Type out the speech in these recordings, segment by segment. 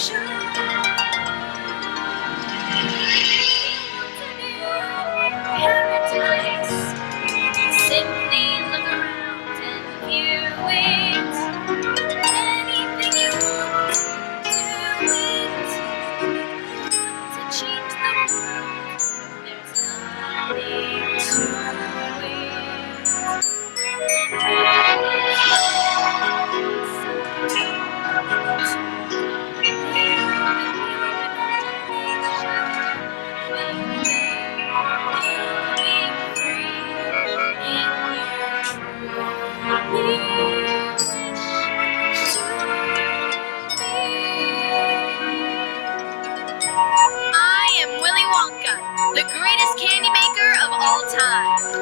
Simply look around and view it. Anything you want, do it. To change the world, there's nothing to I am Willy Wonka, the greatest candy maker of all time.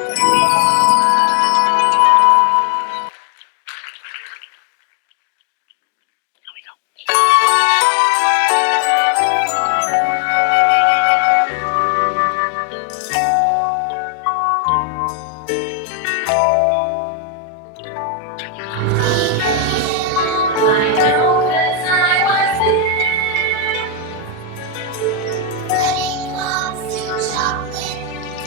I know 'cause I was there. When it comes to chocolate,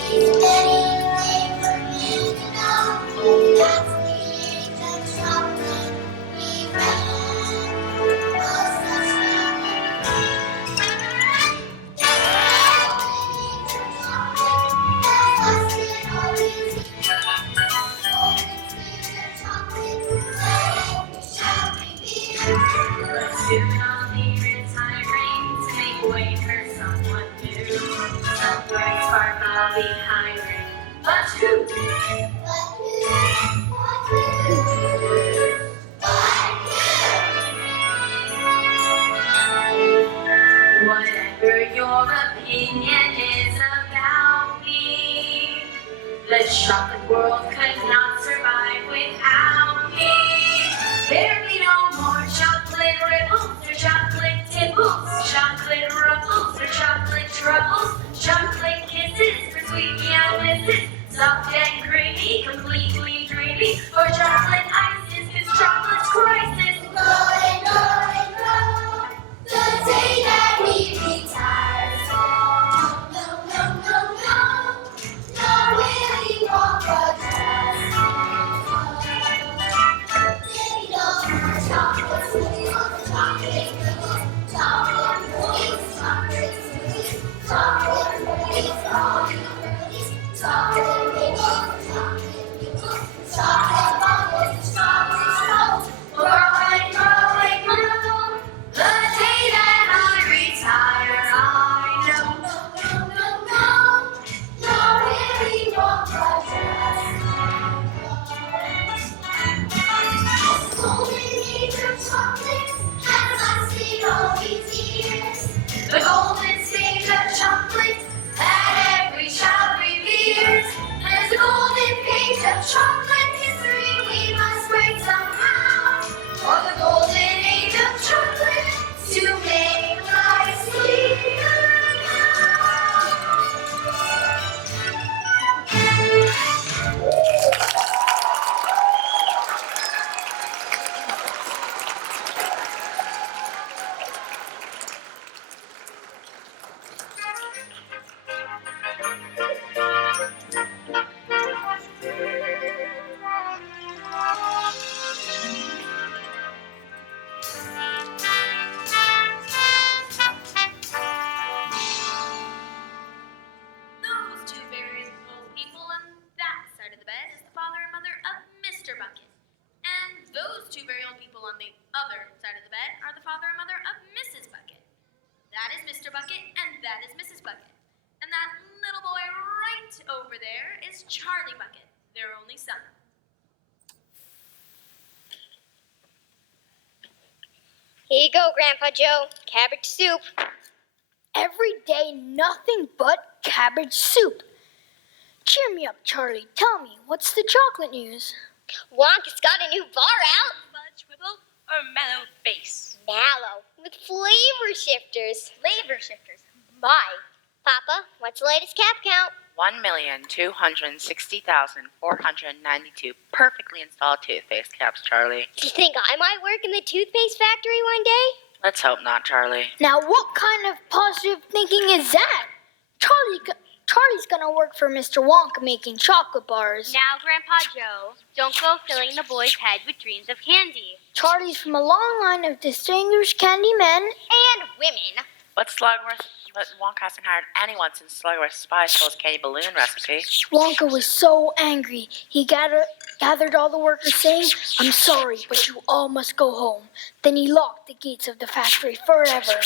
he's anything for him to know. That's the age of chocolate. He ran most of But soon I'll be retiring to make way for someone new. Somewhere far I'll be hiring. But who? Whatever your opinion is about me, the chocolate world could not survive without me. There'll be no more chocolate ripples or chocolate tipples, chocolate ruffles or chocolate truffles, chocolate kisses for sweet misses, soft and creamy, completely dreamy, or chocolate ices, 'cause chocolate's crisis. the day that he retires. No, Willy Wonka dress. There be no more chocolates, chocolate cookies, chocolate cookies, chocolate cookies, chocolate cookies, all you cookies, chocolate bagels, chocolate bagels, chocolate bubbles, chocolate shells, growing, growing, growing. The day that I retire, I know. No, Willy Wonka dress. This golden age of chocolate has lasted all these years. The golden stage of chocolate that every child reveres. There's a golden page of chocolate history we must break somehow. For the golden age of chocolate To make life sweeter those two very old people on that side of the bed is the father and mother of Mr. Bucket. And those two very old people on the other side of the bed are the father and mother of Mrs. Bucket. That is Mr. Bucket and that is Mrs. Bucket. And that little boy right over there is Charlie Bucket, their only son. Here you go, Grandpa Joe. Cabbage soup. Every day, nothing but cabbage soup. Cheer me up, Charlie. Tell me, what's the chocolate news? Wonka's got a new bar out. Fudge whipple or mellow base? Mallow. With flavor shifters. Flavor shifters. My. Papa, what's the latest cap count? 1,260,492 perfectly installed toothpaste caps, Charlie. Do you think I might work in the toothpaste factory one day? Let's hope not, Charlie. Now, what kind of positive thinking is that? Charlie's gonna work for Mr. Wonka making chocolate bars. Now, Grandpa Joe, don't go filling the boy's head with dreams of candy. Charlie's from a long line of distinguished candy men. And women. But Wonka hasn't hired anyone since Slugworth spies his candy balloon recipe. Wonka was so angry. He gathered all the workers saying, "I'm sorry, but you all must go home." Then he locked the gates of the factory forever. But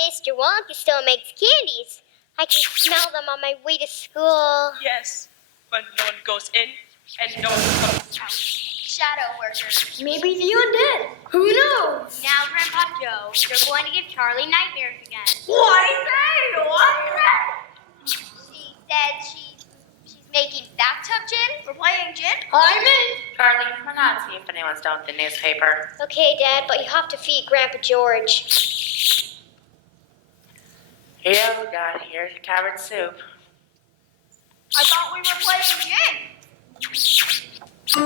Mr. Wonka still makes candies. I can smell them on my way to school. Yes, but no one goes in and no one comes out. Shadow workers. Maybe you did. Who knows? Now, Grandpa Joe, you're going to give Charlie nightmares again. What is that? She said she's making bathtub gin? We're playing gin? I'm in. Charlie, come on out and see if anyone's done with the newspaper. Okay, Dad, but you have to feed Grandpa George. Here we got, here's your cabbage soup. I thought we were playing gin. See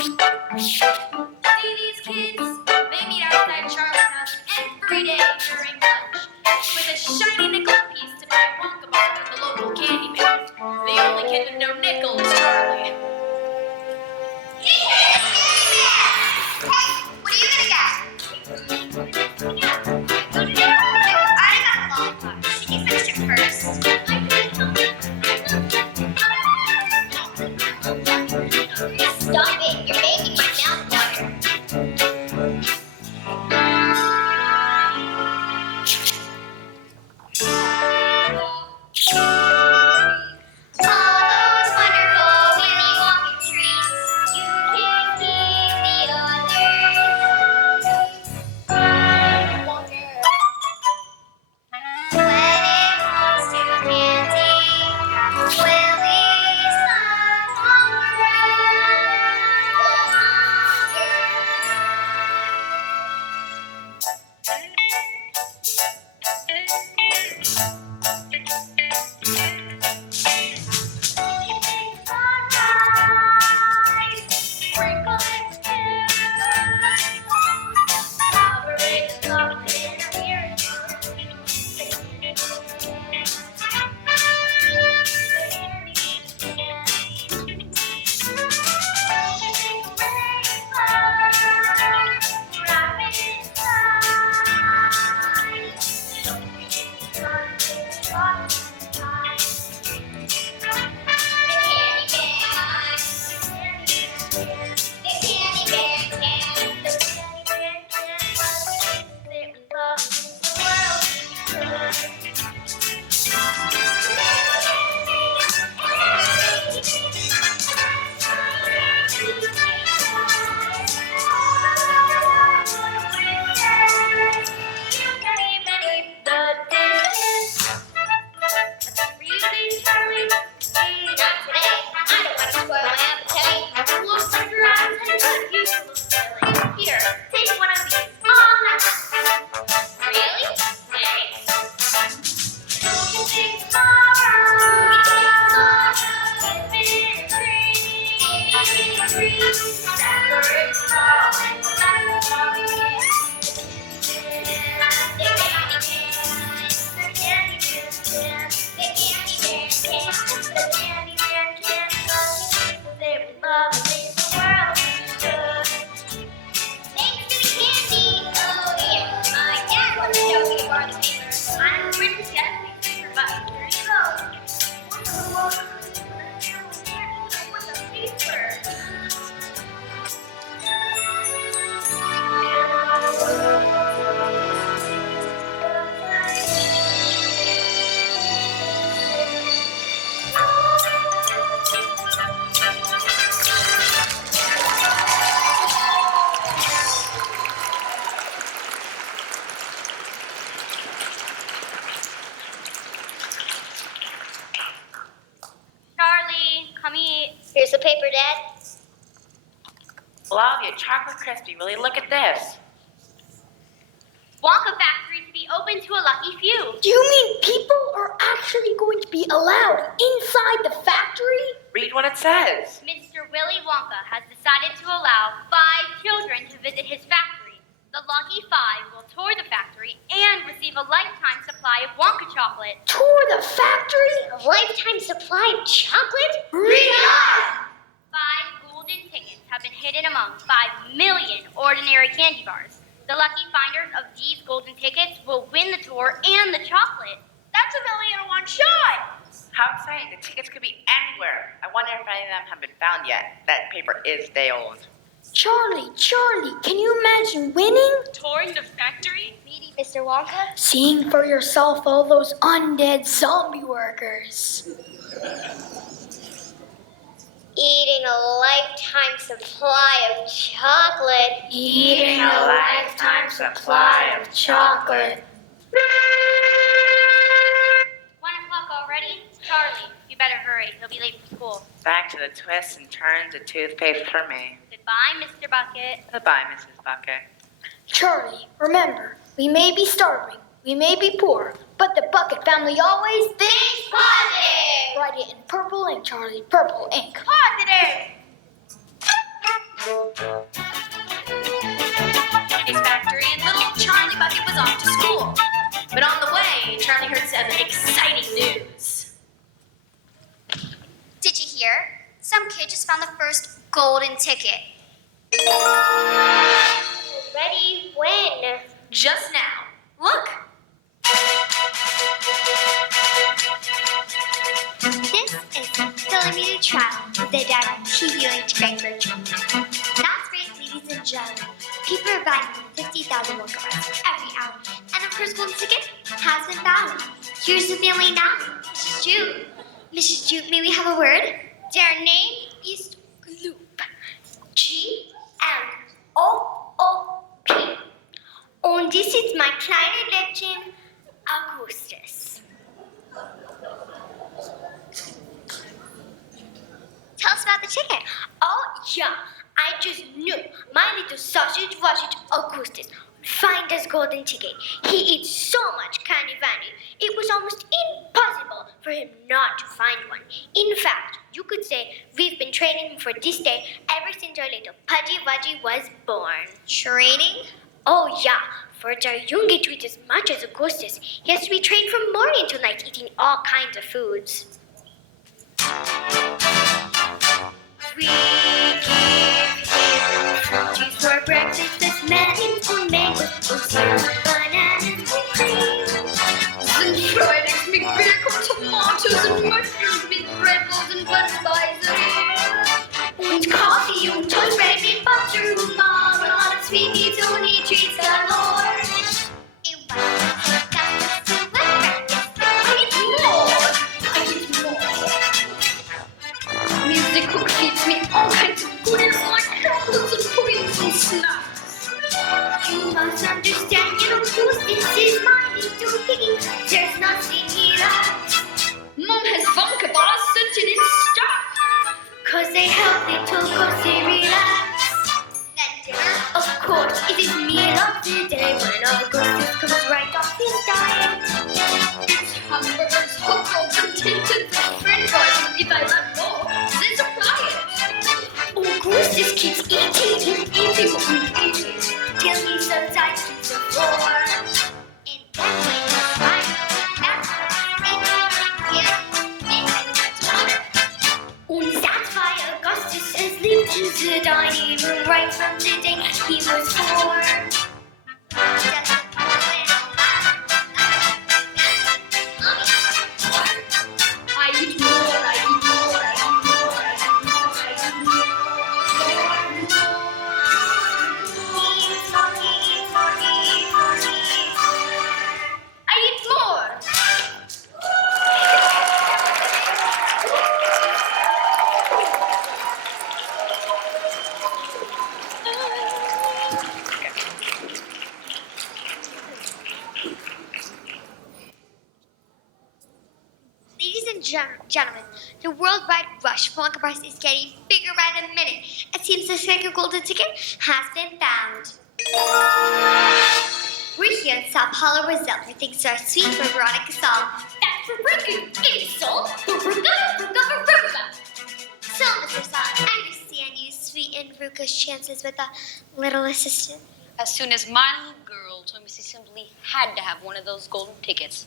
these kids? They meet outside Charlie's house every day during lunch with a shiny nickel piece to buy Wonka bars at the local candy man. The only kid with no nickel is Charlie. Hey, what are you gonna get? I got a lollipop. Should you finish it first? Stop it! You're making my mouth water. All those wonderful Willy Wonka treats, you can't keep the others. Wonka. When it comes to candy, Willy's the Here's the paper, Dad. Love you, chocolate crispy. Willie, look at this. Wonka factory to be open to a lucky few. Do you mean people are actually going to be allowed inside the factory? Read what it says. Mr. Willy Wonka has decided to allow 5 children to visit his factory, the lucky 5 will tour the factory and receive a lifetime supply of Wonka chocolate. Tour the factory? A lifetime supply of chocolate? Bring it on! 5 golden tickets have been hidden among 5 million ordinary candy bars. The lucky finders of these golden tickets will win the tour and the chocolate. That's $1 million in one shot! How exciting. The tickets could be anywhere. I wonder if any of them have been found yet. That paper is day old. Charlie, can you imagine winning? Touring the factory? Meeting Mr. Wonka? Seeing for yourself all those undead zombie workers. Eating a lifetime supply of chocolate. Eating a lifetime supply of chocolate. 1 o'clock already? Charlie, you better hurry. He'll be late for school. Back to the twists and turns of toothpaste for me. Goodbye, Mr. Bucket. Goodbye, Mrs. Bucket. Charlie, remember, we may be starving, we may be poor, but the Bucket family always thinks Positive! Write it in purple ink, Charlie, purple ink. Positive! In his factory, and little Charlie Bucket was off to school. But on the way, Charlie heard some exciting news. Did you hear? Some kid just found the first golden ticket. Ready when? Just now. Look! This is filling me to trial with the direct TV-linked Greg Bertram. That's right, ladies and gentlemen. People are buying 50,000 Wonka bars every hour, and the first golden ticket has been found. Here's the family now. Mrs. Jute. Mrs. Jute, may we have a word? Their name is Gloop. G-M-O-O-P. And this is my kleine Legend, Augustus. Tell us about the ticket. Oh, yeah. I just knew my little sausage Augustus would find this golden ticket. He eats so much candy. It was almost impossible for him not to find one. In fact, you could say we've been training him for this day ever since our little Pudgy Wudgy was born. Training? Oh, yeah. For our young to eat as much as Augustus, he has to be trained from morning till night, eating all kinds of foods. We give him fruit juice for breakfast, this melon for mangoes, oats, banana, and cream. And fried eggs, McBacon, tomatoes, and mushrooms with bread rolls and butterflies. And coffee, and toast bread, and butter, and marmalade, and sweeties, only treats galore. It was that's the breakfast. I eat more. Music cook feeds me all kinds of goodies like chocolates and puddings and snacks. You must understand, little goose, this is my little piggy. There's nothing he lacks. Mom has Wonka bars sent in stock. 'Cause they help little goosey relax. Then dinner, of course, it is meal of the day when Augustus comes right off his diet. It's hamburgers, hot dogs, and tinted french fries. If I like more, then supply it. Augustus keeps eating till he sometimes hits the floor. And then when he's fine, and that's why Augustus has lived in the dining room right from the day he was born. I eat more, I eat more, I eat more, I eat more, I eat more. I eat more. Ladies and gentlemen, the worldwide rush for Wonka bars is getting bigger by the minute. It seems the second golden ticket has been found. We're here in South Hollow, Brazil, where things are sweet for Veronica song. That's for breaking it's salt. So, Mr. Song, I understand you sweeten Veruca's chances with a little assistance. as soon as my little girl told me she simply had to have one of those golden tickets.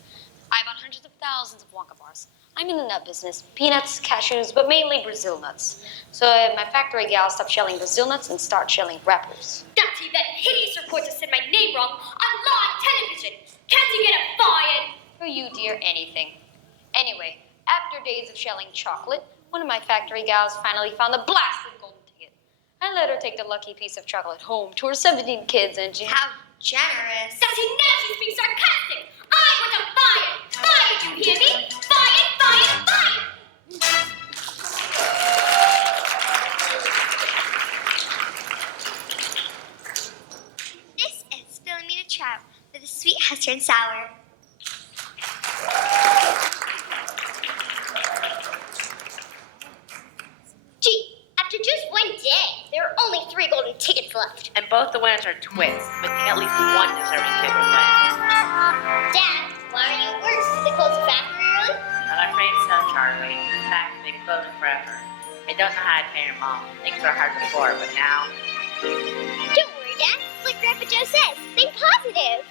I bought hundreds of thousands of Wonka bars. I'm in the nut business. Peanuts, cashews, but mainly Brazil nuts. So my factory gal stopped shelling Brazil nuts and started shelling wrappers. Daddy, that hideous reporter said my name wrong on live television. Can't you get it fired? For you, dear, anything. Anyway, after days of shelling chocolate, one of my factory gals finally found the blasted golden ticket. I let her take the lucky piece of chocolate home to her 17 kids and she... How generous. Daddy, now she's being sarcastic. I want to fire. Fired, you hear me? Fired, fired, fired. This is filling me to trout, but the sweet has turned sour. Gee, after just one day, there are only 3 golden tickets left. And both the winners are twins. But at least one deserving kid will win. Dad, why are you worse? Did they close the factory early? I'm afraid so, Charlie. In fact, they've closed it forever. I don't know how to pay your mom. Things were hard before, but now... Don't worry, Dad. Like Grandpa Joe says, think positive.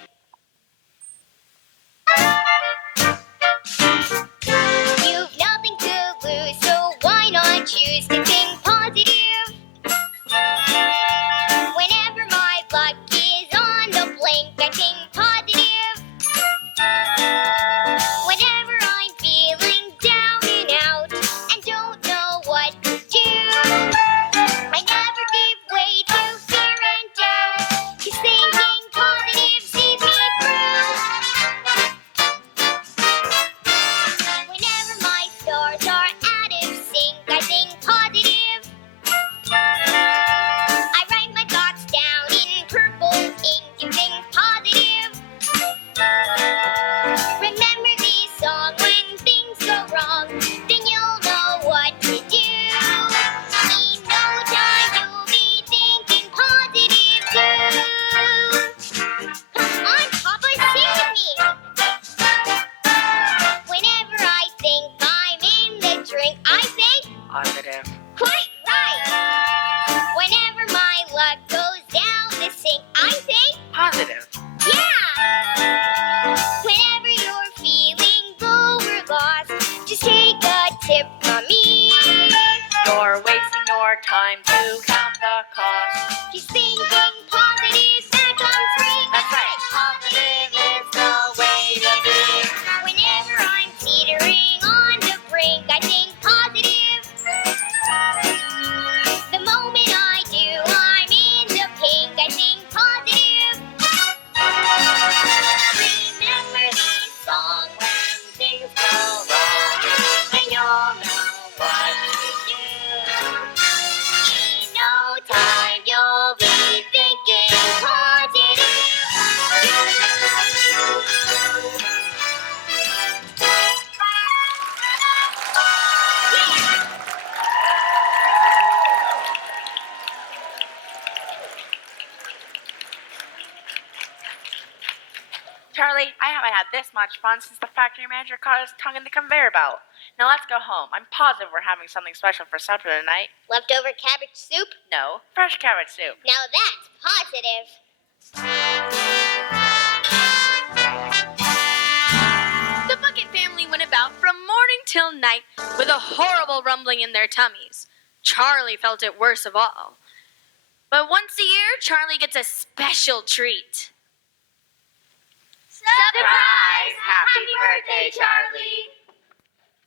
You've nothing to lose, so why not choose to think positive? Whenever my luck is on the blink, I think positive. Whenever I'm feeling down and out and don't know what to do, I never give way to fear and doubt, 'cause thinking positive sees me through. Whenever my stars are out of sync, I think positive. I write my thoughts down in purple ink and think positive. Remember this song, when things go wrong, then you'll know what to do. In no time you'll be thinking positive too. Come on, Papa, sing with me. Whenever I think I'm in the drink, I think Positive. quite right. Whenever my luck goes down the sink, I think Positive. yeah! Whenever you're feeling low or lost, just take a tip from me. You're wasting your time to count the cost. Just thinking positive, that comes free. That's right. Positive is the way to be. Whenever I'm teetering on the brink, I think positive. The moment I do, I'm in the pink, I think positive. Remember this song, when things go wrong, and you'll know what to do. In no time, you'll be thinking positive. Charlie, I haven't had this much fun since the factory manager caught his tongue in the conveyor belt. Now let's go home. I'm positive we're having something special for supper tonight. Leftover cabbage soup? No, fresh carrot soup. Now that's positive. The Bucket family went about from morning till night with a horrible rumbling in their tummies. Charlie felt it worst of all. But once a year, Charlie gets a special treat. Surprise! Happy birthday, Charlie!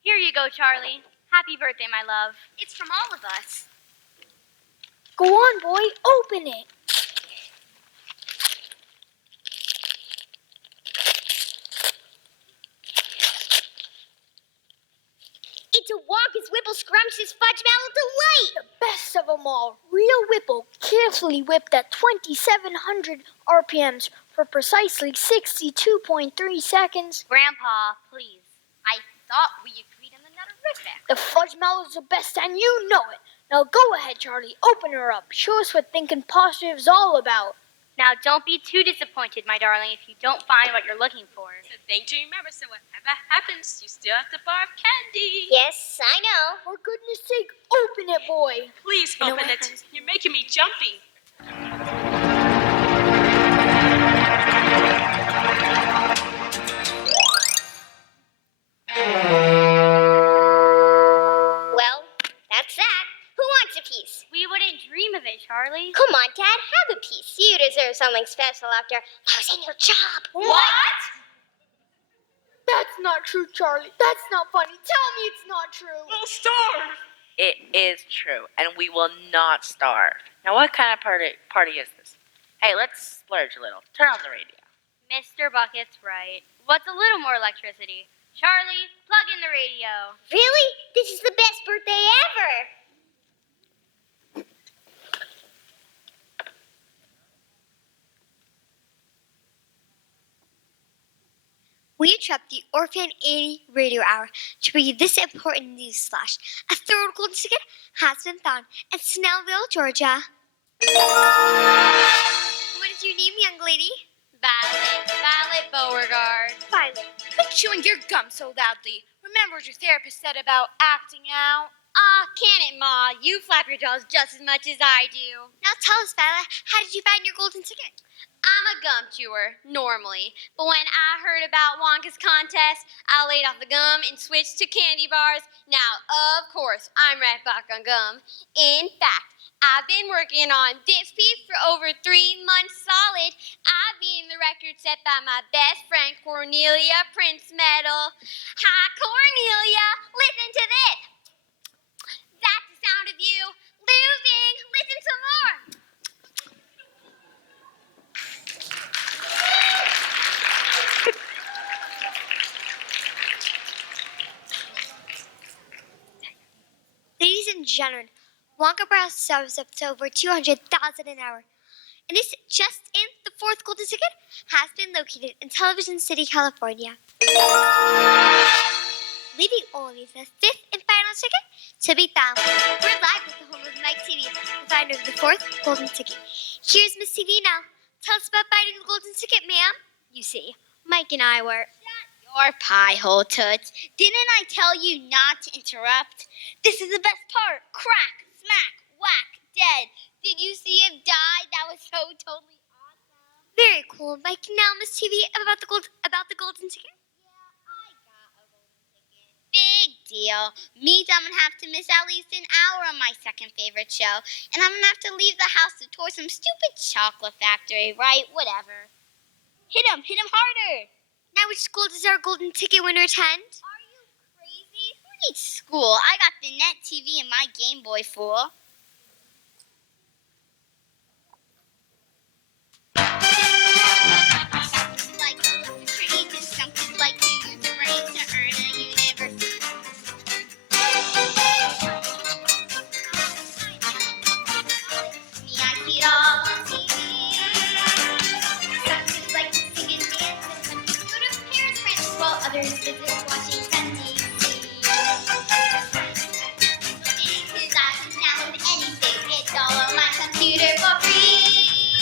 Here you go, Charlie. Happy birthday, my love. It's from all of us. Go on, boy, open it. It's a Wonka's Whipple Scrumptious Fudge Mallow Delight! The best of them all. Real Whipple, carefully whipped at 2,700 RPMs for precisely 62.3 seconds. Grandpa, please. I thought we agreed on the Nutterific. The fudge mallow's the best, and you know it. Now go ahead, Charlie. Open her up. Show us what thinking positive's all about. Now, don't be too disappointed, my darling, if you don't find what you're looking for. It's a thing to remember, so whatever happens, you still have the bar of candy. Yes, I know. For goodness sake, open it, boy. Please You know open what, it. friends? You're making me jumpy. deserve something special after losing your job. What? That's not true, Charlie. That's not funny. Tell me it's not true. We'll starve. It is true, and we will not starve. Now, what kind of party is this? Hey, let's splurge a little. Turn on the radio. Mr. Bucket's right. What's a little more electricity? Charlie, plug in the radio. Really? This is the best birthday ever. We interrupt the Orphan 80 radio hour to bring you this important news flash. A third golden ticket has been found in Snellville, Georgia. What is your name, young lady? Violet Beauregard. Violet. Quit chewing your gum so loudly. Remember what your therapist said about acting out? Can it, Ma? You flap your jaws just as much as I do. Now tell us, Violet, how did you find your golden ticket? I'm a gum chewer, normally. But when I heard about Wonka's contest, I laid off the gum and switched to candy bars. Now, of course, I'm right back on gum. In fact, I've been working on this piece for over 3 months solid. I've been the record set by my best friend, Cornelia Prince Medal. Hi, Cornelia. Listen to this. That's the sound of you losing. Listen some more. Ladies and gentlemen, Wonka Bros serves up to over 200,000 an hour. And this just in, the fourth golden ticket has been located in Television City, California. Leaving only the fifth and final ticket to be found. We're live with the home of Mike TV, the finder of the fourth golden ticket. Here's Miss TV now. Tell us about finding the golden ticket, ma'am. You see, Mike and I were... Your pie hole, Toots. Didn't I tell you not to interrupt? This is the best part. Crack, smack, whack, dead. Did you see him die? That was so totally awesome. Very cool. Mike, now Miss TV, about the golden ticket. I got a golden ticket. Big deal. Means I'm going to have to miss at least an hour of my second favorite show. And I'm going to have to leave the house to tour some stupid chocolate factory, right? Whatever. Hit him harder. Now, which school does our golden ticket winner attend? Are you crazy? Who needs school? I got the net TV and my Game Boy, fool. Like to train is something like to use your brain to earn a university. Me, I see it all on TV. Some kids like to sing and dance, and some kids go to Paris, France, while others visit Washington, D.C. Because I can download anything, it's all on my computer for free.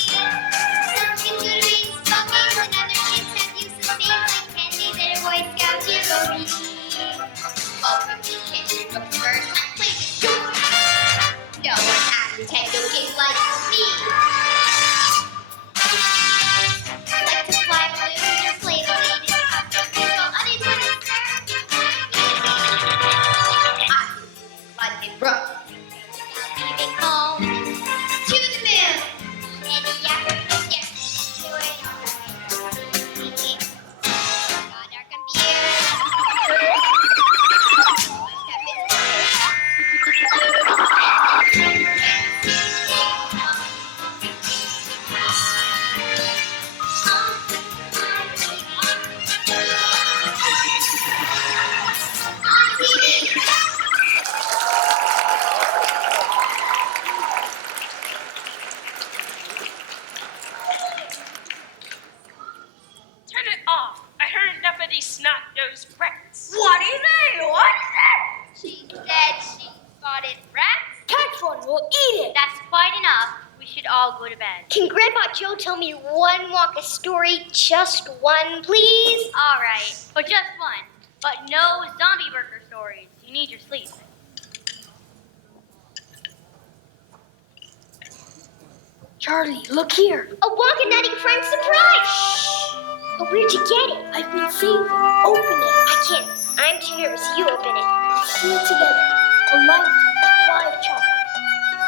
Some kids go to read smoking, and other kids have used the same like candy that a Boy Scout jamboree. All from the kitchen, but first I play the game. No one has Nintendo games like me. I like to fly balloons or play the latest computer, while others want to surf. I like it rough. Leaving home to the moon. And yeah, doing alright. Got our computer. Turn it off. I heard enough of these snot-nosed brats. What is it? What is it? She said she spotted rats. Catch one, we'll eat it. That's quite enough. We should all go to bed. Can Grandpa Joe tell me one Wonka story? Just one, please? All right, but just one. But no zombie burger stories. You need your sleep. Charlie, look here. A Wonka Nutty Friend surprise! But where'd you get it? I've been saving it. Open it. I can't. I'm too nervous. You open it. Seal it together. A lifetime supply of chocolate.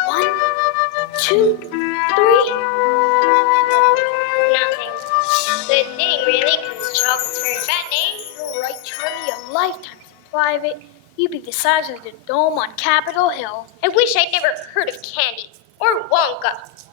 1, 2, 3. Why, you'd be the size of the dome on Capitol Hill. I wish I'd never heard of candy or Wonka.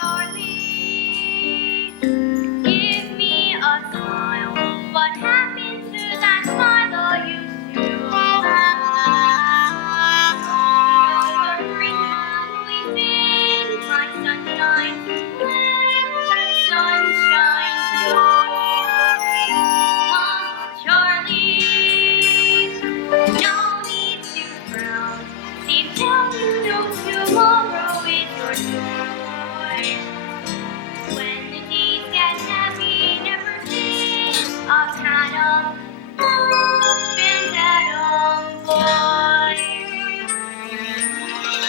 Charlie, give me a smile. What happened to that smile I used to? Your green has always been my sunshine. Let that sunshine show. Come, Charlie, no need to frown. See, tell you know tomorrow is your joy. When the days get heavy, never think of Hannah. And Adam boy.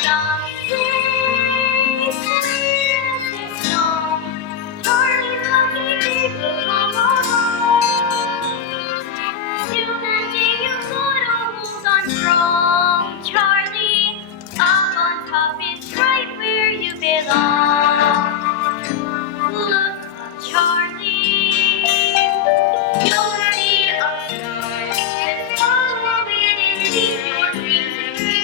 Someday, this song, Charlie will be big till that day you gotta hold on strong, Charlie. Up on top is right where you belong. Look, Charlie, you'll see a star and follow it and leave your dreams and pretty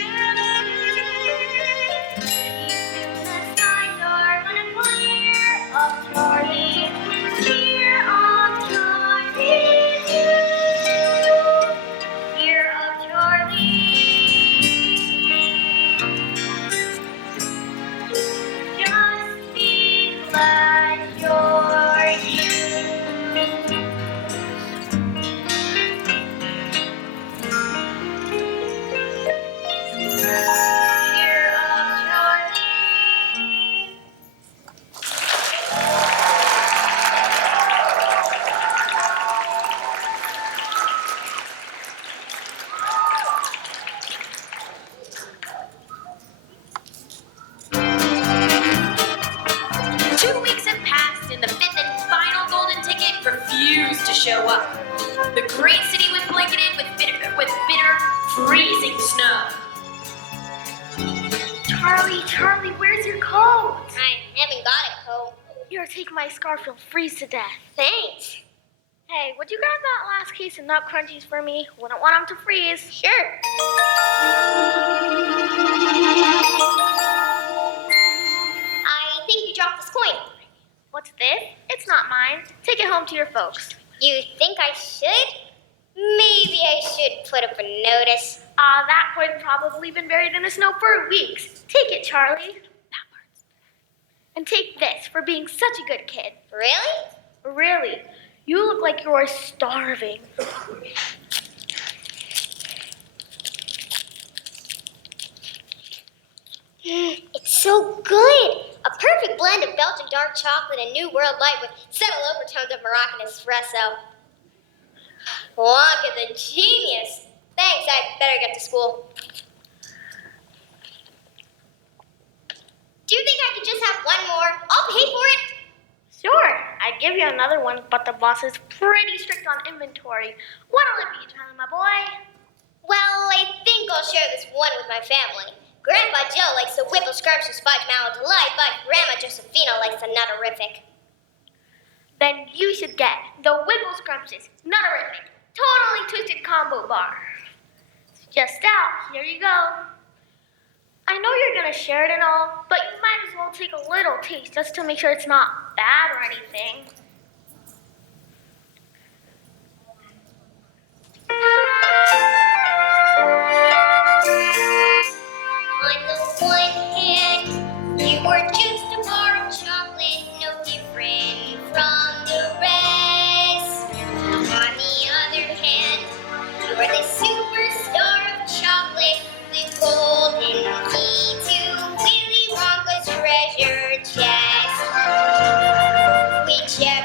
soon the skies are gonna clear up, Charlie. Clear up, Charlie. Clear up, Charlie. Just be glad you're you. Cheer up, Charlie. 2 weeks have passed and the fifth and final golden ticket refused to show up. The great city was blanketed with bitter, freezing snow. Charlie, where's your coat? I haven't got a coat. Here, take my scarf, you'll freeze to death. Thanks. Hey, would you grab that last case of nut crunchies for me? Wouldn't want them to freeze. Sure. I think you dropped this coin. What's this? It's not mine. Take it home to your folks. You think I should? Maybe I should put up a notice. That coin's probably been buried in the snow for weeks. Take it, Charlie. Backwards. And take this for being such a good kid. Really? Really, you look like you're starving. It's so good. A perfect blend of Belgian dark chocolate and New World Light with subtle overtones of Moroccan espresso. Wonka the genius. Thanks, I better get to school. Do you think I could just have one more? I'll pay for it. Sure, I'd give you another one, but the boss is pretty strict on inventory. What'll it be, Charlie, my boy? Well, I think I'll share this one with my family. Grandpa Joe likes the Whipple Scrumptious Fudge Mallow Delight, but Grandma Josephina likes the Nutterific. Then you should get the Wiggle Scrumptious Nutterific Totally Twisted Combo Bar. It's just out. Here you go. I know you're gonna share it and all, but you might as well take a little taste just to make sure it's not bad or anything. On the one hand, you were just a bar of chocolate, no different from the rest. On the other hand, you were the superstar of chocolate, the golden key to Willy Wonka's treasure chest. Whichever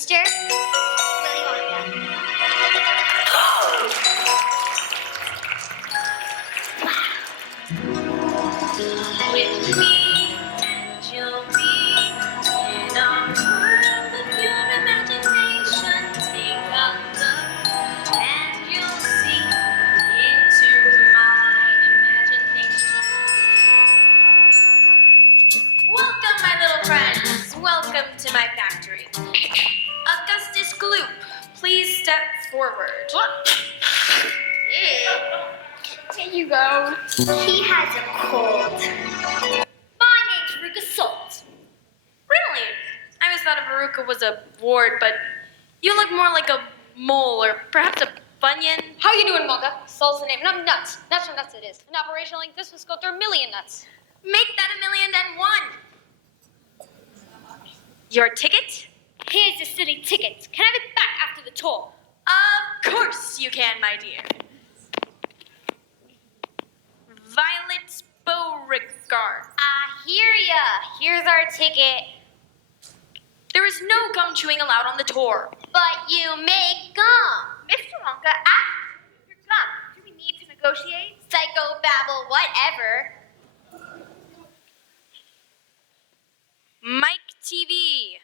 Mr. Willy Wonka. With me, and you'll be in a world of your imagination. Take a look, and you'll see into my imagination. Welcome, my little friends. Welcome to my factory. Augustus Gloop, please step forward. Here you go. He has a cold. My name's Ruka Salt. Really? I always thought a verruca was a ward, but you look more like a mole or perhaps a bunion. How you doing, Wonka? Salt's the name, and I'm nuts. Nuts or nuts it is. And operationally, this was go through a million nuts. Make that 1,000,001. Your ticket? Here's the city ticket. Can I have it back after the toll? Of course you can, my dear. Violet Beauregard. I hear ya. Here's our ticket. There is no gum chewing allowed on the tour. But you make gum. Mr. Wonka, ask your gun. Do we need to negotiate? Psychobabble, whatever. Mike TV.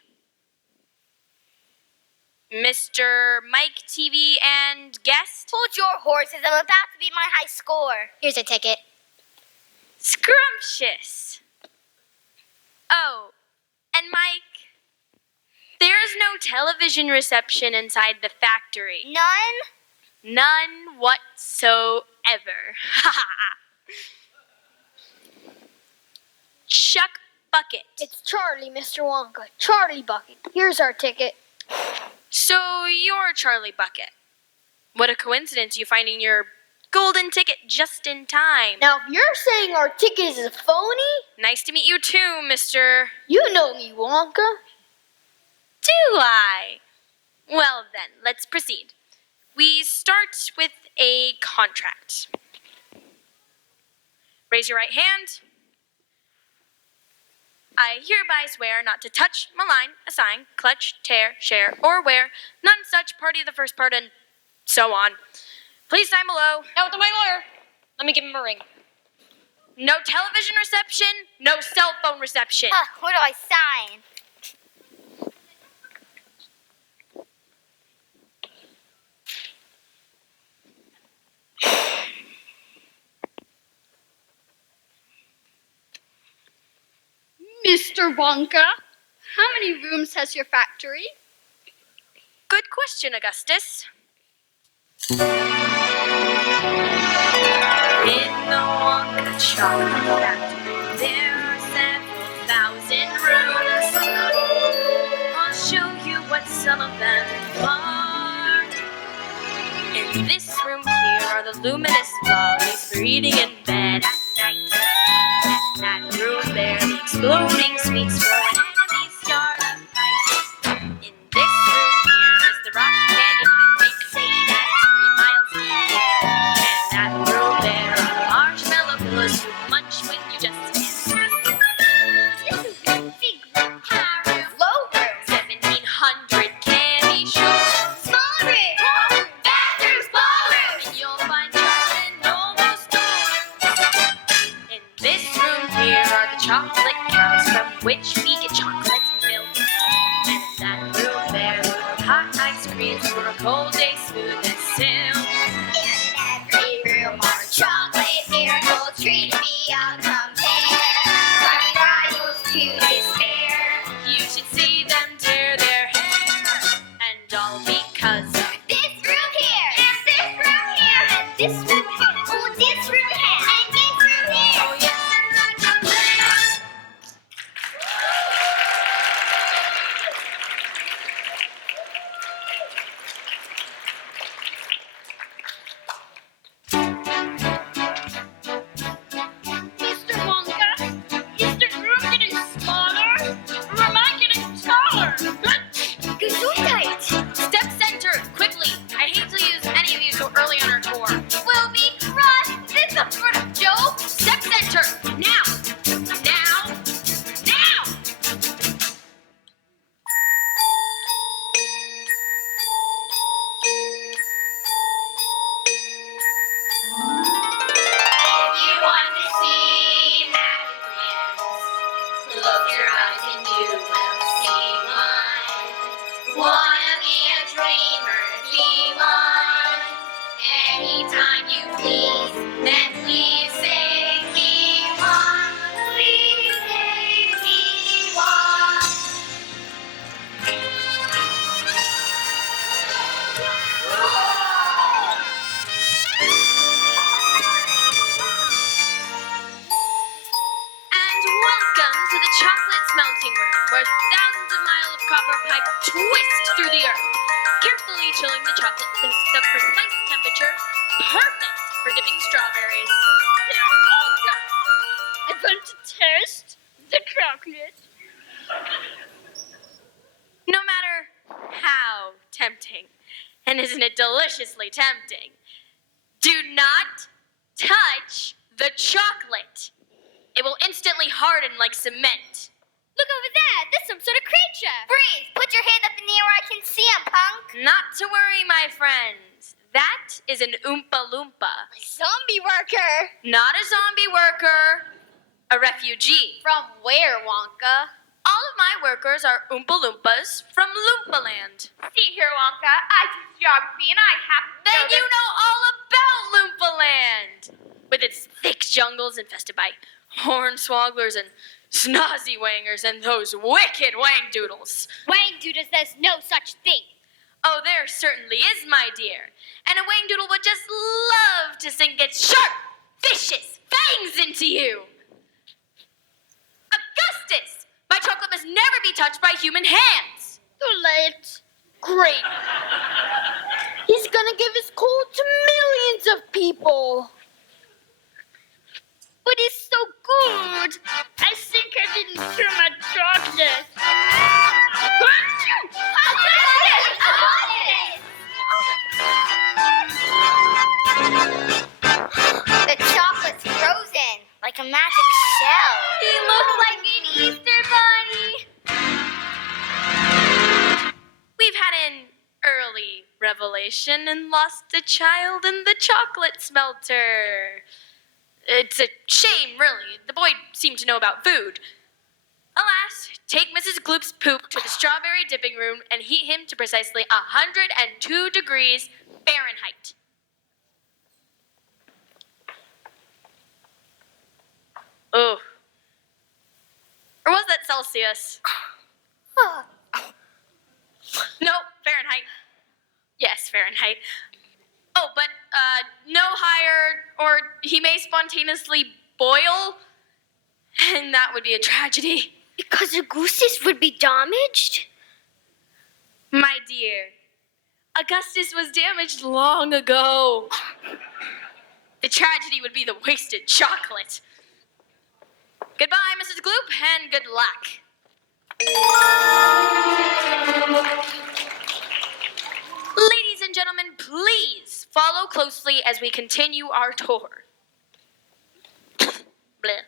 Mr. Mike TV and guest? Hold your horses. I'm about to beat my high score. Here's a ticket. Scrumptious. Oh, and Mike, there's no television reception inside the factory. None? None whatsoever. Chuck Bucket. It's Charlie, Mr. Wonka. Charlie Bucket. Here's our ticket. So you're Charlie Bucket. What a coincidence you finding your golden ticket just in time. Now, if you're saying our ticket is a phony, Nice to meet you too, Mr. you know me, Wonka. Do I? Well then, let's proceed. We start with a contract. Raise your right hand. I hereby swear not to touch, malign, assign, clutch, tear, share, or wear none such party of the first part and so on. Please sign below. Now to my lawyer. Let me give him a ring. No television reception, no cell phone reception. What do I sign? Mr. Wonka, how many rooms has your factory? Good question, Augustus. In the Wonka chocolate factory, there are several thousand rooms. I'll show you what some of them are. In this room here are the luminous lollies for eating in bed at night. In that room there, the exploding sweets for when enemies start a fight. In this room here is the rock candy mine. They say that it's 3 miles deep. In that room there are the marshmallow pillows you munch when you just can't sleep. This is a big room, high room, low room, 1,700 candy shows. small room, bathrooms, ballrooms. And you'll find chocolate in almost all. In this room here are the chocolate cows from which we get chocolate milk. And in that room there are hot ice creams for a cold day smooth as silk. In every room are chocolate miracles treating me out compare. From rivals to despair. You should see them tear their hair. And all because of This room here, and this room here, and this room here, oh, this room here, and this room here. oh yes, and like a man. out and you will see one. Wanna be a dreamer, be one. Anytime you please, then please say be one. Please say be one. And welcome to the chocolate smelting room, where thousands of miles of copper pipe twist through the earth, carefully chilling the chocolate to the precise temperature, perfect for dipping strawberries. Here, Wonka. I want to taste the chocolate. No matter how tempting, and isn't it deliciously tempting, do not touch the chocolate. It will instantly harden like cement. Look over there. There's some sort of creature. Freeze! Put your hand up in the air where I can see him, punk. Not to worry, my friends. That is an Oompa Loompa. Zombie worker. Not a zombie worker, a refugee. From where, Wonka? All of my workers are Oompa Loompas from Loompa Land. See here, Wonka. I teach geography and I have to Then know you that- know all about Loompa Land, with its thick jungles infested by hornswogglers and snazzy wangers and those wicked wangdoodles. Wang Doodles, there's no such thing. Oh, there certainly is, my dear. And a wangdoodle would just love to sink its sharp, vicious fangs into you. Augustus! My chocolate must never be touched by human hands. Too late. Great. He's gonna give his coat to millions of people. But it's so good. I think I didn't kill my chocolate. The chocolate's frozen, like a magic shell. He looks like an Easter bunny. We've had an early revelation and lost a child in the chocolate smelter. It's a shame, really. The boy seemed to know about food. Alas, take Mrs. Gloop's poop to the strawberry dipping room and heat him to precisely 102 degrees Fahrenheit. Oh. Or was that Celsius? No, Fahrenheit. Yes, Fahrenheit. Oh, but no higher, or he may spontaneously boil, and that would be a tragedy. Because the gooses would be damaged? My dear, Augustus was damaged long ago. The tragedy would be the wasted chocolate. Goodbye, Mrs. Gloop, and good luck. Ladies and gentlemen, please follow closely as we continue our tour. Bleh.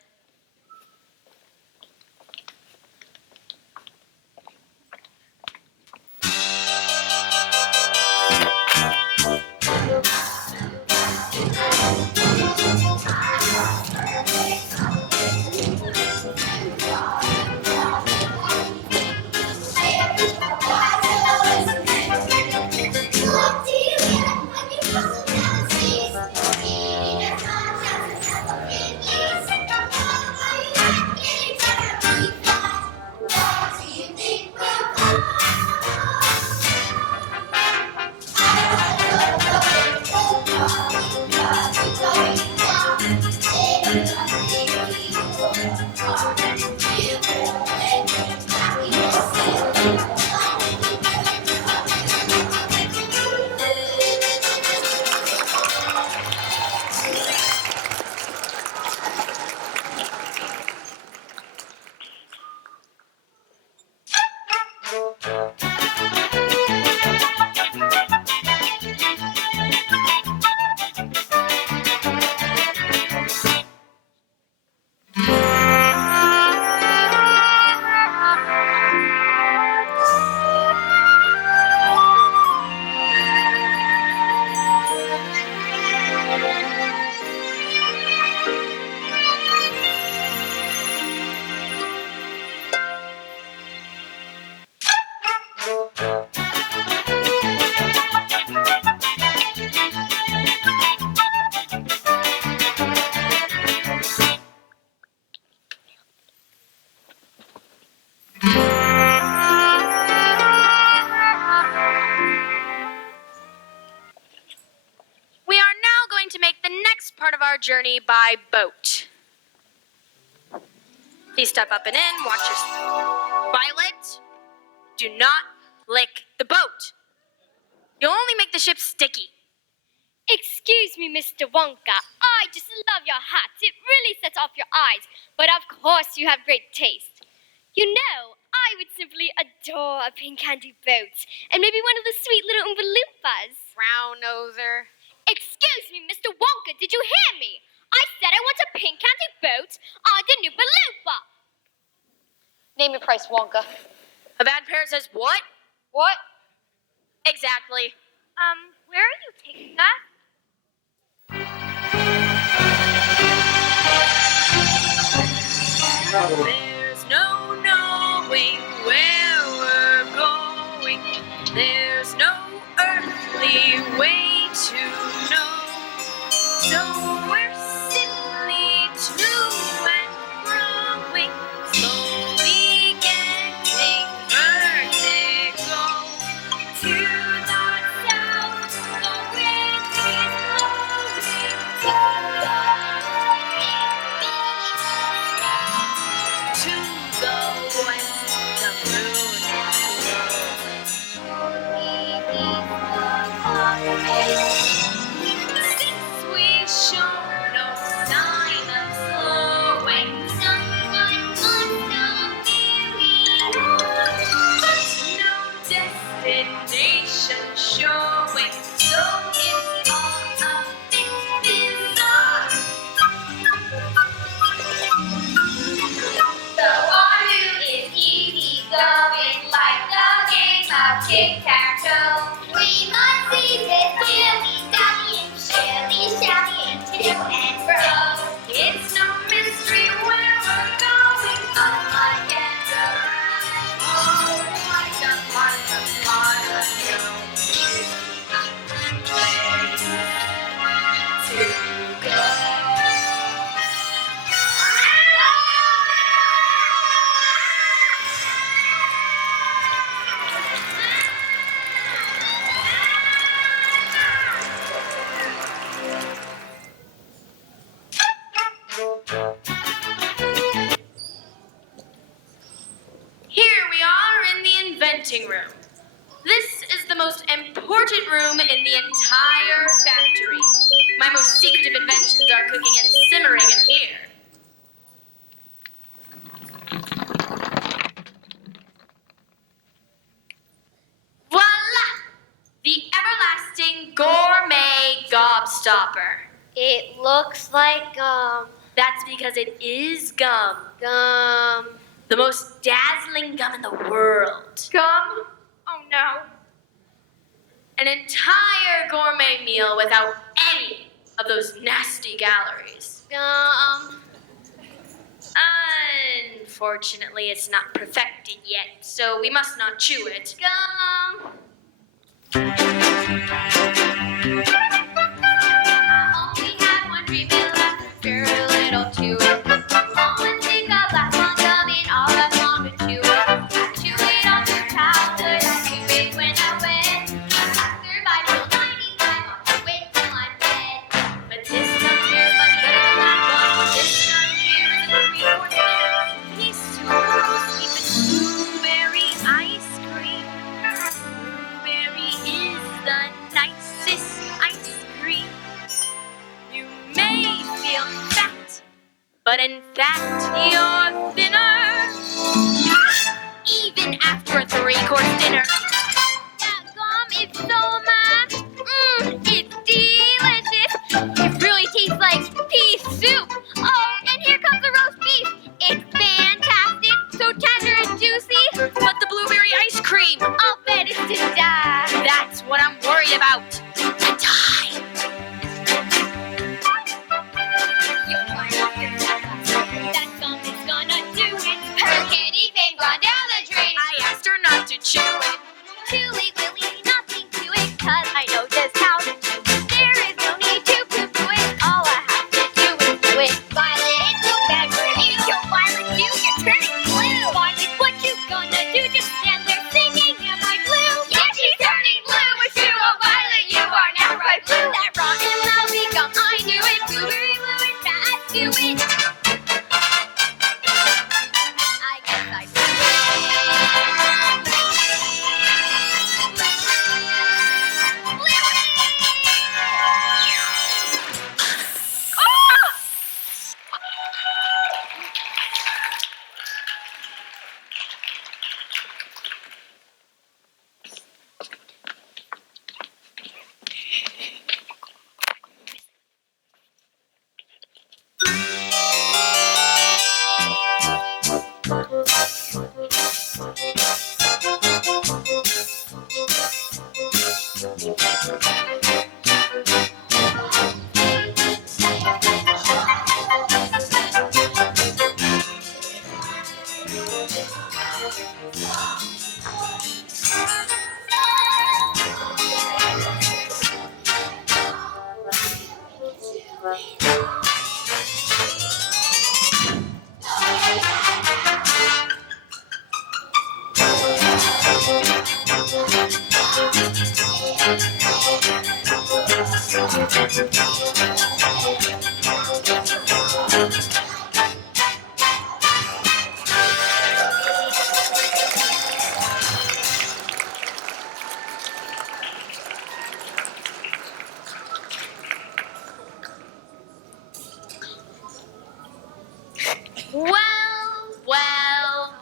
journey by boat. Please step up and in. Watch your... Violet, do not lick the boat. You'll only make the ship sticky. Excuse me, Mr. Wonka. I just love your hat. It really sets off your eyes. But of course you have great taste. You know, I would simply adore a pink candy boat. And maybe one of the sweet little Oompa Loompas. Brown noser. Excuse me, Mr. Wonka, did you hear me? I said I want a pink candy boat on the Oompa Loompa. Name your price, Wonka. A bad parrot says, what? What? Exactly. Where are you taking us? There's no knowing where we're going. There's no earthly way to know. So we're simply to and froing, slowly getting vertigo. To the south, the wind is blowing. To the west, the moon is glowing. Since we've shown no sign of slowing, someone must have buried us. No destination showing, so it's all a bit bizarre. The water is easy going like the game of tic-tac-toe. We must seize it, dilly-dallying, shilly-shallying, to and fro. It's no mystery where we're going, unlike Enderun. Oh, what a place to go. Here we are in the inventing room. This is the most important room in the entire factory. My most secretive inventions are cooking and simmering in here. Voila! The everlasting gourmet gobstopper. It looks like, That's because it is gum. gum. The most dazzling gum in the world. Gum? Oh no. An entire gourmet meal without any of those nasty calories. Gum. Unfortunately, it's not perfected yet, so we must not chew it. Gum. I only had one dream in life, you're a little too. Always think of that one gum and all that long to chew it. I chew it all through childhood, I chew it when I went. I survived till 95, I'll chew it till I'm dead. But this gum here is much better than that one. This gum here is a 3/4 dinner. He's super roast beef and blueberry ice cream. Blueberry is the nicest ice cream. You may feel fat, but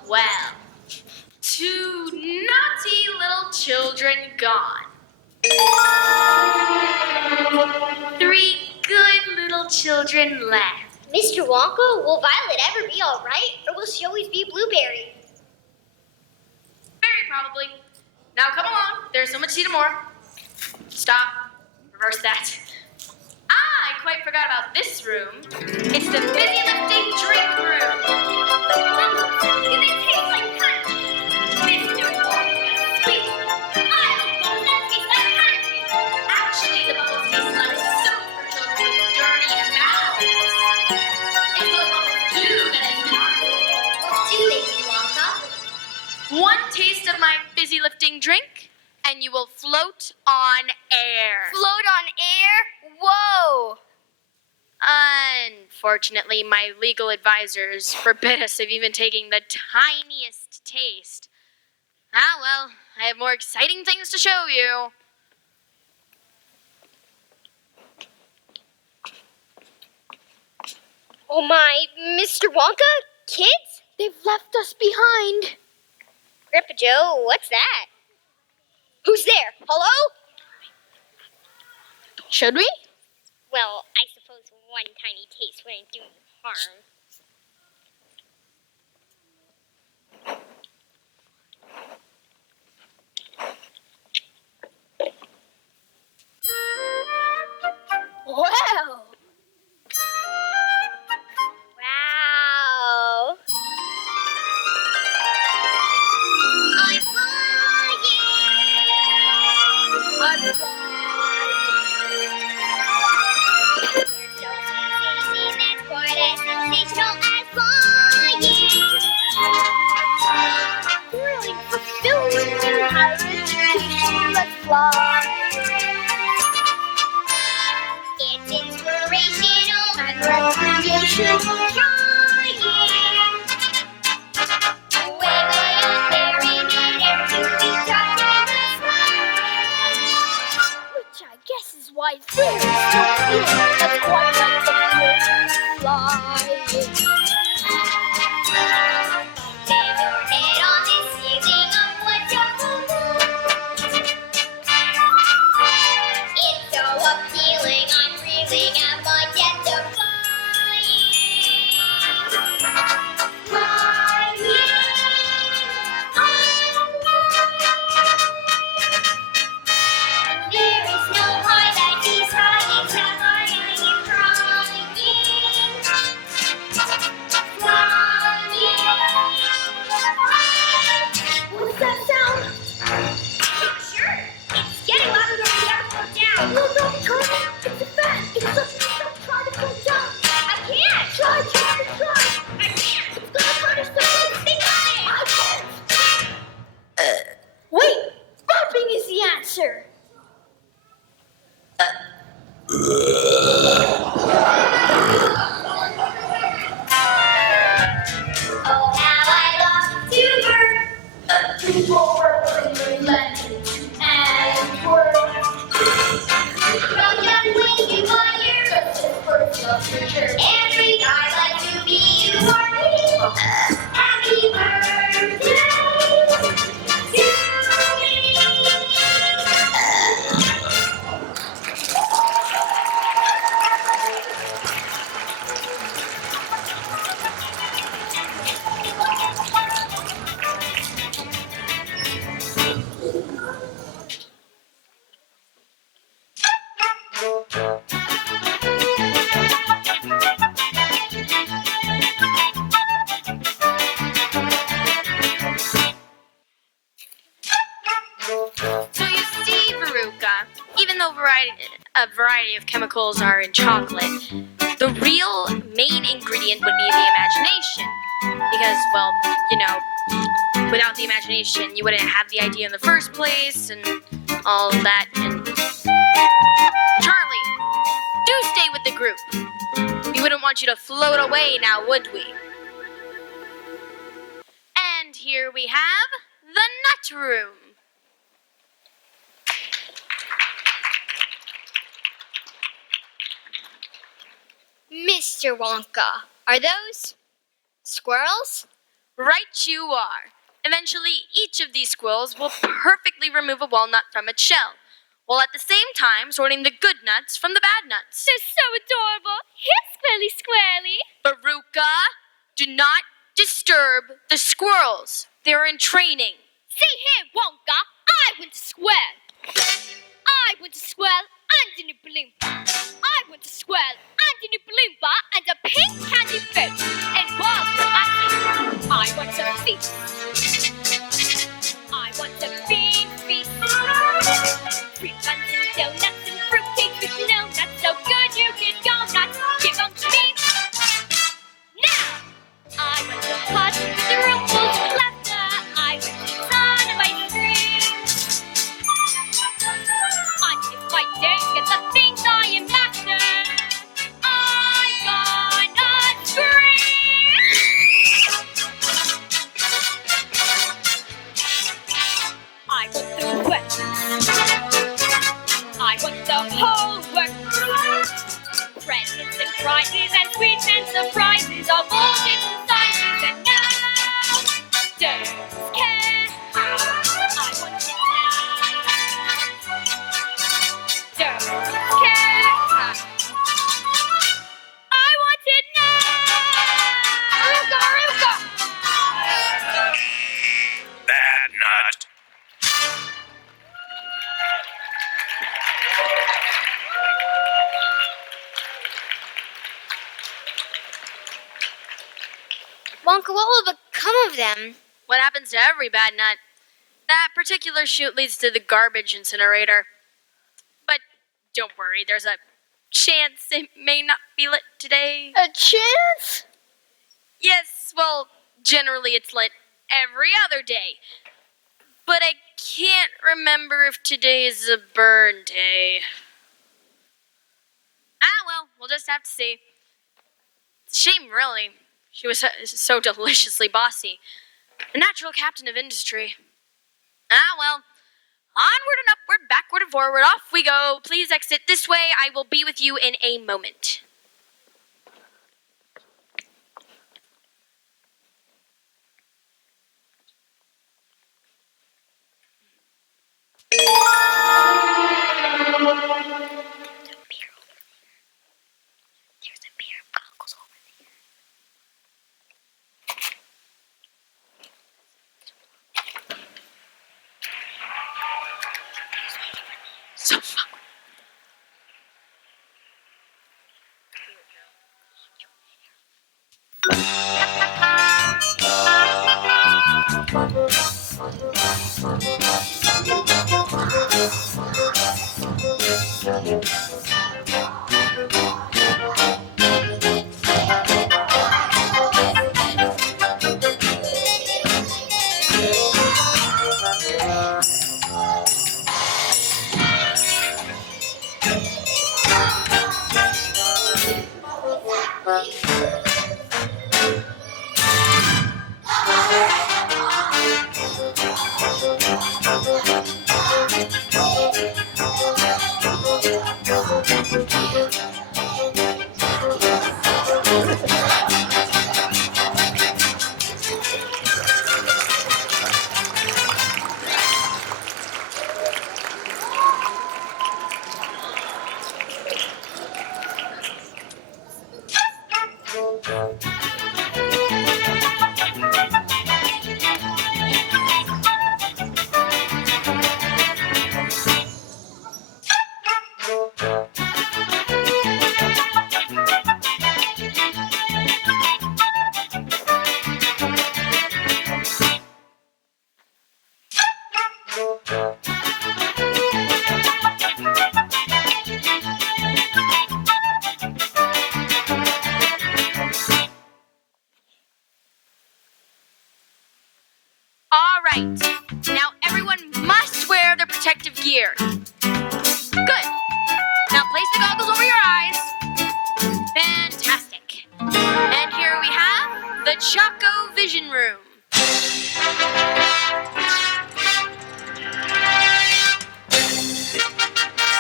Well. 2 naughty little children gone. 3 good little children left. Mr. Wonka, will Violet ever be all right, or will she always be Blueberry? Very probably. Now come along. There's so much to do more. Stop. Reverse that. I quite forgot about this room. It's the busy lifting drink room. Do they taste like honey? Mr. Wonka, sweet. I don't know that tastes like honey. Actually, the bubbles taste like soap for children with dirty mouths. It's what bubbles do that is marvelous. What do they do, Wonka? One taste of my fizzy lifting drink, and you will float on air. Float on air? Whoa! Unfortunately, my legal advisors forbid us of even taking the tiniest taste. Ah, well, I have more exciting things to show you. Oh my, Mr. Wonka? Kids? They've left us behind. Grandpa Joe, what's that? Who's there? Hello? Should we? Well, I suppose one tiny taste wouldn't do any harm. Wow! Wow. I'm flying. I'm flying. So sensation that's quite as sensational as flying. Thrilling, fulfilling, and higher education. Let's fly. It's inspirational And recreation. flying. Way, way up there in midair to be touched in the sky. Which I guess is why there's no feeling that's quite like the feeling flying. Lay your head on this ceiling of wonderful moon. It's so appealing, I'm reeling at my depth of flying. Flying. There is no high that is high except I am trying. What's that sound? Not sure. It's getting louder than we ever put down. No, Tony. It's a fan. It's such a stop. Try to put down. I can't. Try. I can't. It's gonna hurt us. Think on it. I can't. Wait. Burping is the answer. Oh, how I love to burp. People work in London and work. Well, just when you want your every guy like to be you or me. Happy birthday to me. So you see, Veruca, even though a variety of chemicals are in chocolate, the real main ingredient would be the imagination. Because, well, without the imagination, you wouldn't have the idea in the first place and all of that. And Charlie, do stay with the group. We wouldn't want you to float away now, would we? And here we have the Nut Room. Mr. Wonka, are those squirrels? Right you are. Eventually, each of these squirrels will perfectly remove a walnut from its shell, while at the same time sorting the good nuts from the bad nuts. They're so adorable. Here, Squirrely Squirrely. Veruca, do not disturb the squirrels. They're in training. See here, Wonka, I want to swirl. I want to swirl under the balloon. I want to swirl under the balloon bar and a pink candy boat. And while I want to feast. I want to feast. Free buns and donuts and fruitcake with no nuts. So good you can go nuts. Give them to me. Now, I want to party with the ruffles with laughter. I want to sun of ice cream. And if I don't get the things I am after, I'm gonna scream. I want the work. I want the whole work. Presents and prizes and sweets and surprises of all different sizes. And now, don't care how I want it now. Don't care how I want it now. Aruka! Bad nut. Wonka, what will become of them? What happens to every bad nut? That particular chute leads to the garbage incinerator. But don't worry, there's a chance it may not be lit today. A chance? Yes, well, generally it's lit every other day. But I can't remember if today is a burn day. Well, we'll just have to see. It's a shame, really. She was so deliciously bossy. A natural captain of industry. Well, onward and upward, backward and forward, off we go. Please exit this way. I will be with you in a moment. There's a pair of goggles over there. So fun. All right. Now everyone must wear their protective gear. Good. Now place the goggles over your eyes. Fantastic. And here we have the Choco Vision Room.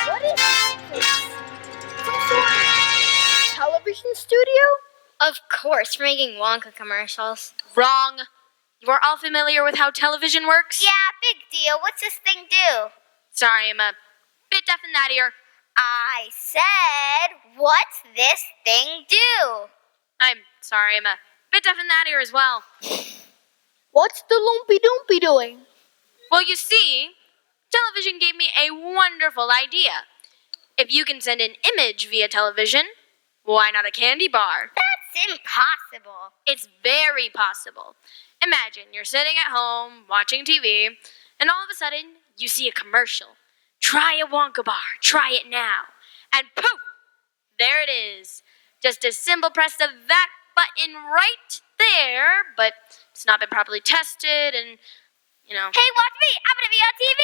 What is this? Some sort of television studio? Of course, for making Wonka commercials. Wrong. You are all familiar with how television works? Yeah, big deal. What's this thing do? Sorry, I'm a bit deaf in that ear. I said, what's this thing do? I'm sorry, I'm a bit deaf in that ear as well. What's the Lumpy Doompy doing? Well, you see, television gave me a wonderful idea. If you can send an image via television, why not a candy bar? That's impossible. It's very possible. Imagine you're sitting at home watching TV, and all of a sudden you see a commercial. Try a Wonka bar, try it now. And poof, there it is. Just a simple press of that button right there, but it's not been properly tested and, you know. Hey, watch me. I'm going to be on TV.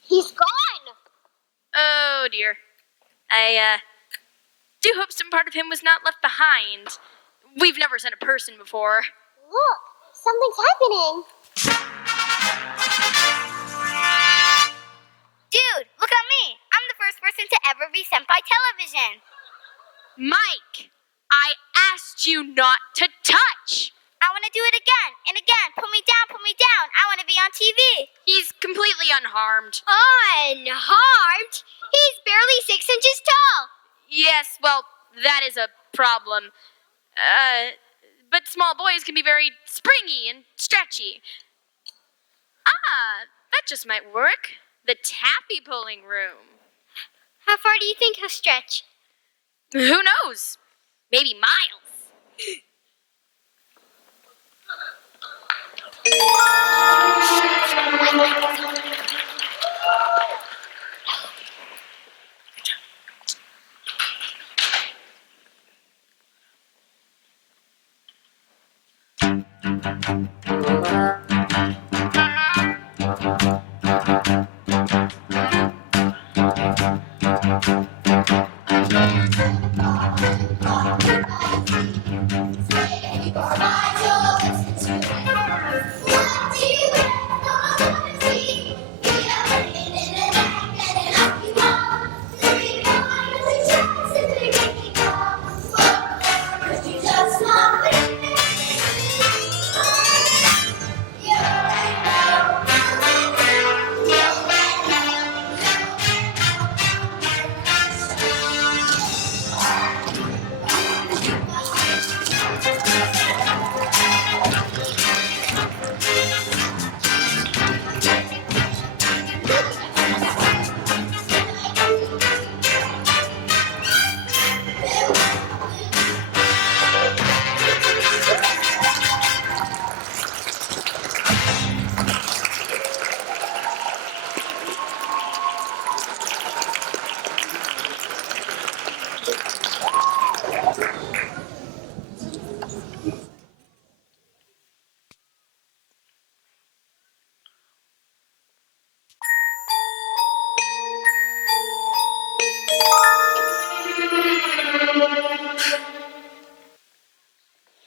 He's gone! Oh dear. I do hope some part of him was not left behind. We've never sent a person before. Look, something's happening. Dude, look at me. I'm the first person to ever be sent by television. Mike, I asked you not to touch. I want to do it again and again. Put me down, put me down. I want to be on TV. He's completely unharmed. Unharmed? He's barely 6 inches tall. Yes, well, that is a problem. But small boys can be very springy and stretchy. That just might work. The taffy pulling room. How far do you think he'll stretch? Who knows? Maybe miles.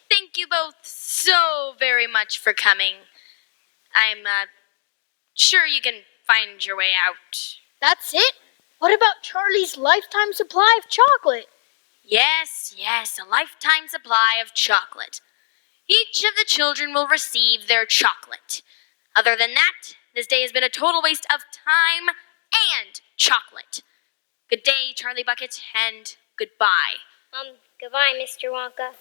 Thank you both so very much for coming. I'm sure you can find your way out. That's it? What about Charlie's lifetime supply of chocolate? Yes, a lifetime supply of chocolate. Each of the children will receive their chocolate. Other than that, this day has been a total waste of time and chocolate. Good day, Charlie Bucket, and goodbye. Goodbye, Mr. Wonka.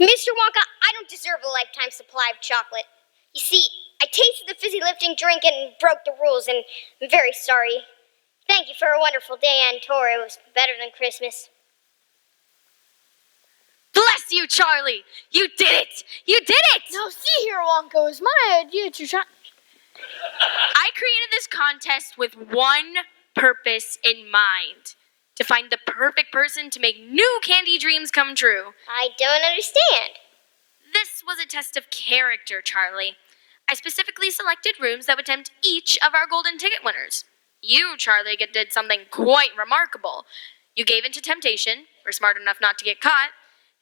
Mr. Wonka, I don't deserve a lifetime supply of chocolate. You see, I tasted the fizzy lifting drink and broke the rules, and I'm very sorry. Thank you for a wonderful day and tour. It was better than Christmas. Bless you, Charlie! You did it! You did it! Now see here, Wonka, it was my idea to try... I created this contest with one purpose in mind. to find the perfect person to make new candy dreams come true. I don't understand. This was a test of character, Charlie. I specifically selected rooms that would tempt each of our golden ticket winners. You, Charlie, did something quite remarkable. You gave in to temptation, were smart enough not to get caught,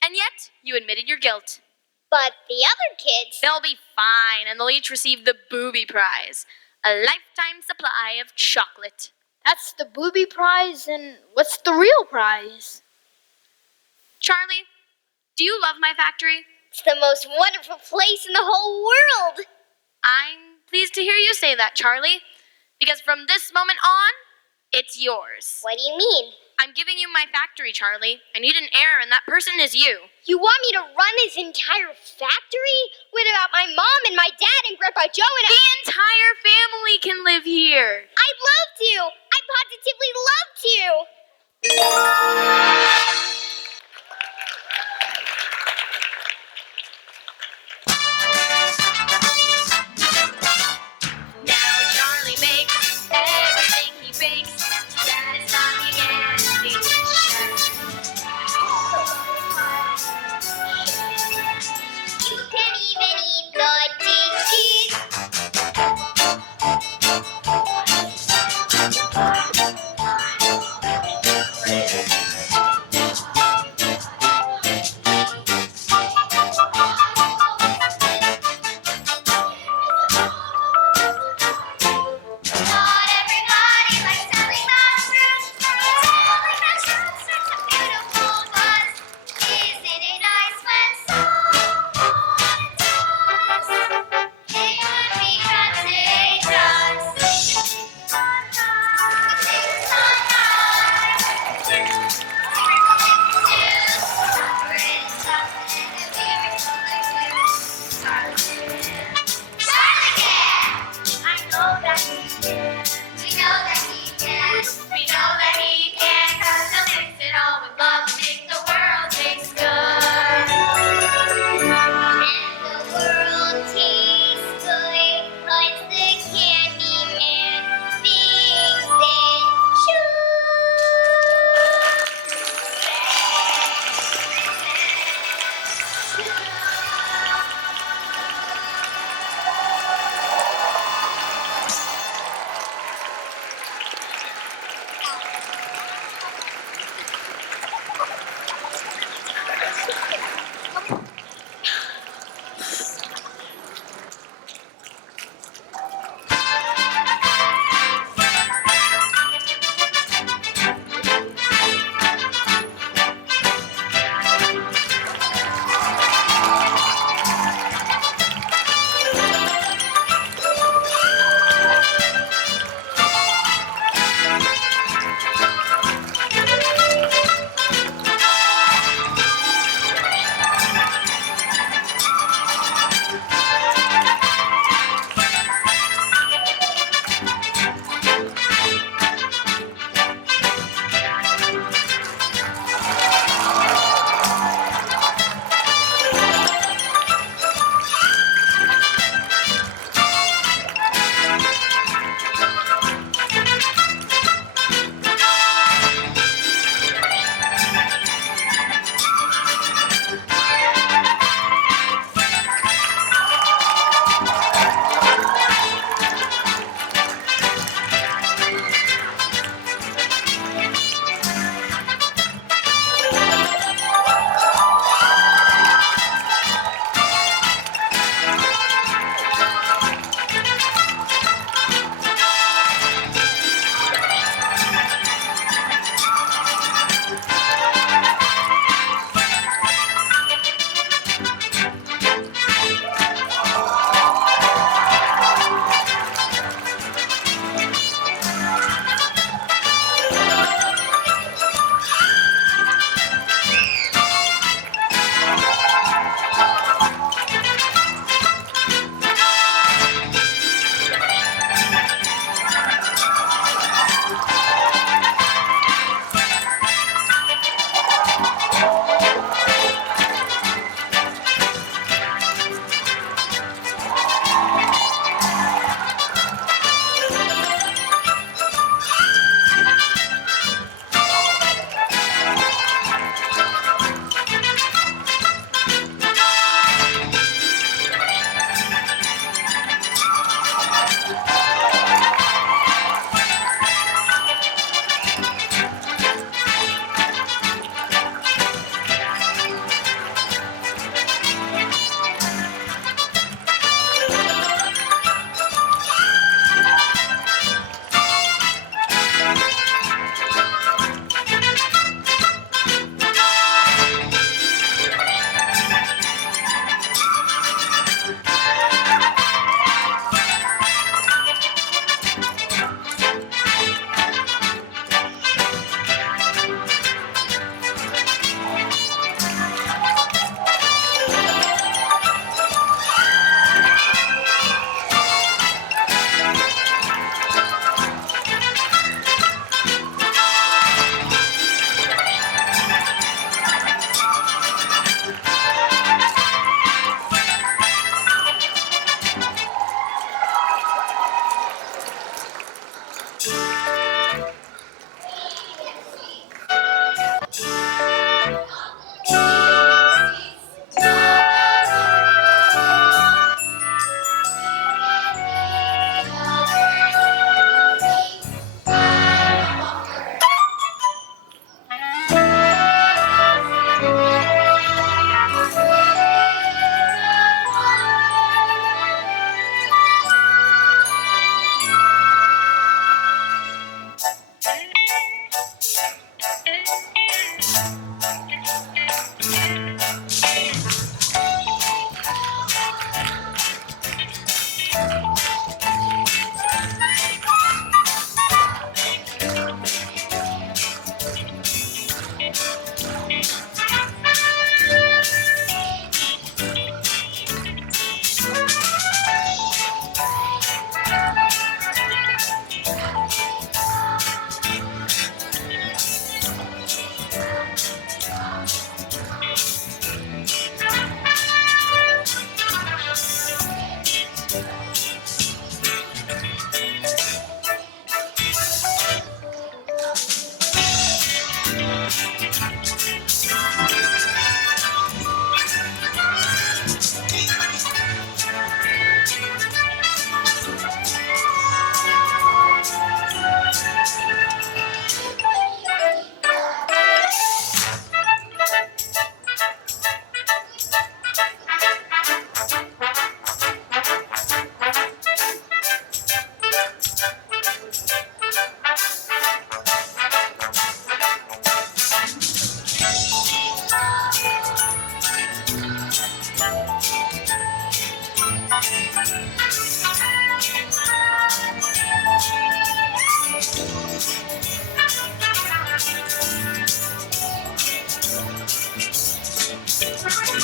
and yet you admitted your guilt. But the other kids... They'll be fine, and they'll each receive the booby prize, a lifetime supply of chocolate. That's the booby prize, and what's the real prize? Charlie, do you love my factory? It's the most wonderful place in the whole world. I'm pleased to hear you say that, Charlie, because from this moment on, it's yours. What do you mean? I'm giving you my factory, Charlie. I need an heir, and that person is you. You want me to run this entire factory? What about my mom and my dad and Grandpa Joe and The entire family can live here. I'd love to. I positively love to. Now Charlie makes everything he bakes, satisfying and delicious. You can't even eat the dishes.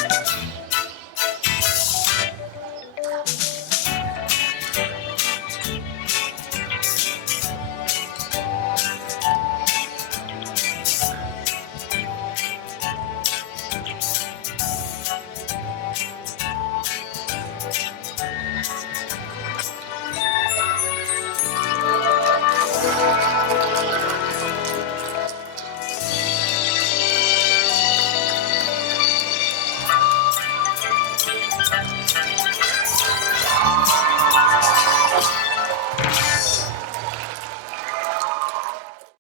Thank